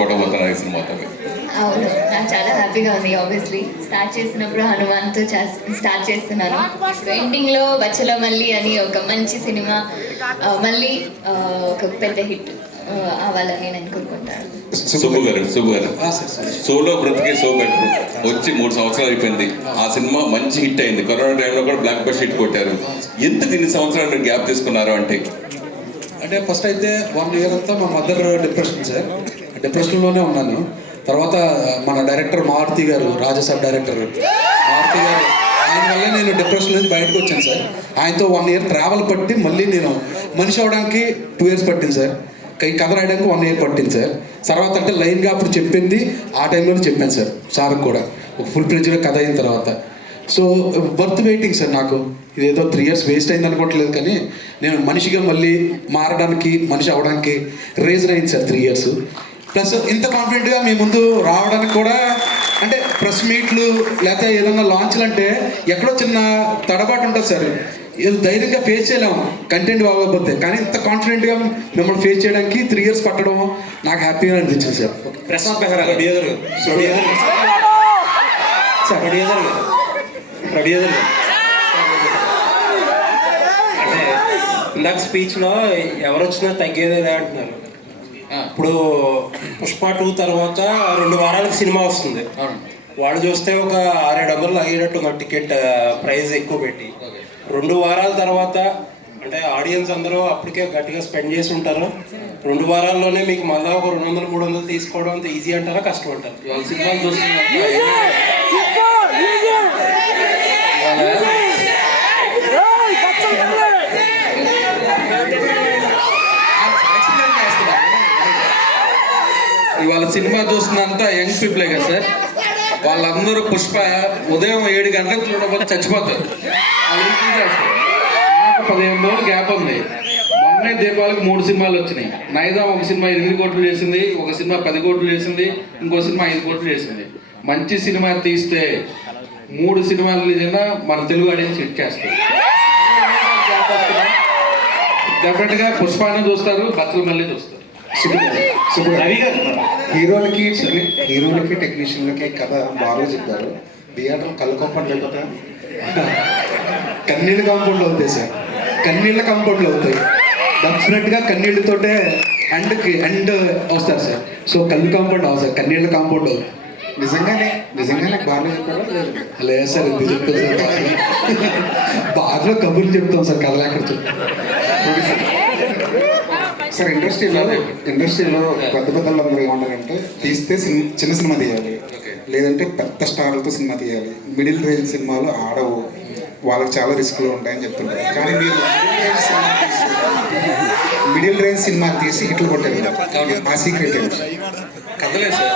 కొట్టబోతున్నారు ఈ సినిమాతో. అవును, నాకు చాలా హ్యాపీగా ఉంది. ఆబ్వియస్లీ స్టార్ట్ చేసినప్పుడు హనుమాన్తో స్టార్ట్ చేస్తున్నాను. ఎండింగ్లో బచ్చల మల్లి అని ఒక మంచి సినిమా మళ్ళీ ఒక పెద్ద హిట్ అవ్వాలని నేను కోరుకుంటాను. సుబ్బు గారు సోలో బ్రతికే సో బెటర్ వచ్చి 3 సంవత్సరాలు అయిపోయింది. ఆ సినిమా మంచి హిట్ అయింది. కరోనా టైంలో కూడా బ్లాక్ బస్టర్ హిట్ కొట్టారు. ఎందుకు ఇన్ని సంవత్సరాలు మీరు గ్యాప్ తీసుకున్నారు అంటే ఫస్ట్ అయితే 1 year అంతా మా మదర్ డిప్రెషన్ సార్, డిప్రెషన్లోనే ఉన్నాను. తర్వాత మన డైరెక్టర్ మారుతి గారు, రాజాసాబ్ డైరెక్టర్ మారుతి గారు, ఆయన వల్లే నేను డిప్రెషన్ నుంచి బయటకు వచ్చాను సార్. ఆయనతో 1 year ట్రావెల్ పట్టి మళ్ళీ నేను మనిషి అవడానికి 2 years పట్టింది సార్. కథ రాయడానికి 1 year పట్టింది సార్. తర్వాత అంటే లైన్గా అప్పుడు చెప్పింది ఆ టైంలోనే చెప్పాను సార్ సార్కి కూడా, ఒక ఫుల్ ఫ్లెడ్జ్గా కథ అయిన తర్వాత. So worth waiting sir. నాకు ఇదేదో 3 years వేస్ట్ అయింది అనుకోవట్లేదు, కానీ నేను మనిషిగా మళ్ళీ మారడానికి, మనిషి అవడానికి రీజన్ అయింది సార్ 3 years. ప్లస్ ఇంత కాన్ఫిడెంట్గా మీ ముందు రావడానికి కూడా, అంటే ప్రెస్ మీట్లు లేకపోతే ఏదన్నా లాంచ్లు అంటే ఎక్కడో చిన్న తడబాటు ఉంటుంది సార్. ధైర్యంగా ఫేస్ చేయలేము కంటెంట్ బాగోకపోతే, కానీ ఇంత కాన్ఫిడెంట్గా మిమ్మల్ని ఫేస్ చేయడానికి 3 years పట్టడం నాకు హ్యాపీగా అనిపించింది సార్. ప్రశాంత్ బెహ్రా అంటే ఇందాక స్పీచ్లో ఎవరు వచ్చినా తగ్గేదేనా అంటున్నారు. ఇప్పుడు పుష్ప 2 తర్వాత 2 వారాలకు సినిమా వస్తుంది. వాళ్ళు చూస్తే ఒక 6-700 అయ్యేటట్టు టికెట్ ప్రైస్ ఎక్కువ పెట్టి 2 వారాల తర్వాత అంటే ఆడియన్స్ అందరూ అప్పటికే గట్టిగా స్పెండ్ చేసి ఉంటారు. 2 వారాల్లోనే మీకు మళ్ళీ ఒక 200-300 తీసుకోవడం అంత ఈజీ అంటారా, కష్టం అంటారు? ఇవాళ సినిమాలు చూస్తున్నప్పుడు ఇవాళ సినిమా చూస్తున్నంతా యంగ్ పీపులే కదా సార్. వాళ్ళందరూ పుష్ప ఉదయం 7 గంటలకు చూడకపోతే చచ్చిపోతారు. నాకు 15 రోజులు గ్యాప్ ఉంది. మొన్నే దీపావళికి 3 సినిమాలు వచ్చినాయి. నైజాం ఒక సినిమా 8 కోట్లు చేసింది, ఒక సినిమా 10 కోట్లు చేసింది, ఇంకో సినిమా 5 కోట్లు చేసింది. మంచి సినిమా తీస్తే 3 సినిమాలు నిజంగా మన తెలుగు ఆడియన్స్ హిట్ చేస్తారు. డెఫినెట్గా పుష్పాన్ని చూస్తారు, బచ్చల మళ్ళీ చూస్తారు. హీరోలకి టెక్నీషియన్లకి కథ బాగా చెప్పారు. థియేటర్ కళ్ళకొప్పని లేకపోతే కన్నీళ్ళ కాంపౌండ్లు అవుతాయి సార్, కన్నీళ్ళ కాంపౌండ్లు అవుతాయి. డెఫినెట్గా కన్నీళ్ళతోటే ఎండ్ వస్తారు సార్. సో కళ్ళు కాంపౌండ్ అవ్వదు సార్, కన్నీళ్ళ కాంపౌండ్ అవుతుంది. నిజంగానే బాగా చెప్పారు. లేదు సార్, ఎందుకు చెప్తాం సార్, బాగా కబుర్లు చెప్తాం సార్, కథలు ఎక్కడ చెప్తాం సార్. ఇండస్ట్రీలో పెద్ద పెద్దలందరూ ఏమంటారంటే తీస్తే చిన్న సినిమా తీయాలి, లేదంటే పెద్ద స్టార్లతో సినిమా తీయాలి, మిడిల్ రేంజ్ సినిమాలు ఆడవు, వాళ్ళకి చాలా రిస్క్లు ఉంటాయని చెప్తుంటారు. కానీ మీరు మిడిల్ రేంజ్ సినిమా తీసి హిట్లు కొట్టారు. ఆ సీక్రెట్ ఏంటి? కథలే సార్.